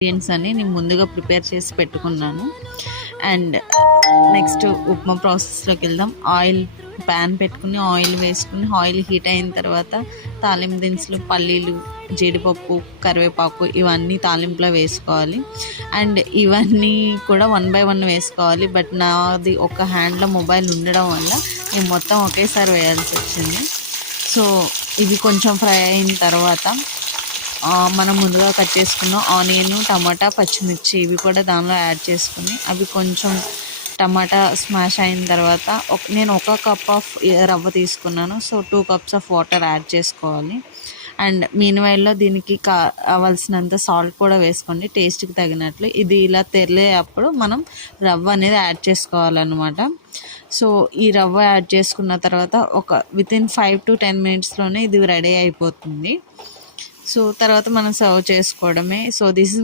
Ingredients అని నేను ముందుగా ప్రిపేర్ చేసి పెట్టుకున్నాను. అండ్ నెక్స్ట్ ఉప్మా ప్రాసెస్లోకి వెళ్దాం. ఆయిల్ ప్యాన్ పెట్టుకుని ఆయిల్ వేసుకుని ఆయిల్ హీట్ అయిన తర్వాత తాలింపు దినుసులు, పల్లీలు, జీడిపప్పు, కరివేపాకు ఇవన్నీ తాలింపులో వేసుకోవాలి. అండ్ ఇవన్నీ కూడా 1 by 1 వేసుకోవాలి. బట్ నాది ఒక హ్యాండ్లో మొబైల్ ఉండడం వల్ల నేను మొత్తం ఒకేసారి వేయాల్సి వచ్చింది. సో ఇవి కొంచెం ఫ్రై అయిన తర్వాత మనం ముందుగా కట్ చేసుకున్న ఆనియన్, టమాటా, పచ్చిమిర్చి ఇవి కూడా దానిలో యాడ్ చేసుకుని అవి కొంచెం టమాటా స్మాష్ అయిన తర్వాత నేను 1 కప్ ఆఫ్ రవ్వ తీసుకున్నాను. So 2 cups of water add చేసుకోవాలి. అండ్ మీన్వైల్లో దీనికి కావాల్సినంత సాల్ట్ కూడా వేసుకోండి టేస్ట్కి తగినట్లు. ఇది ఇలా తెరిలేటప్పుడు మనం రవ్వ అనేది యాడ్ చేసుకోవాలన్నమాట. సో ఈ రవ్వ యాడ్ చేసుకున్న తర్వాత వితిన్ 5 to 10 minutesలోనే ఇది రెడీ అయిపోతుంది. సో తర్వాత మనం సర్వ్ చేసుకోవడమే. So this is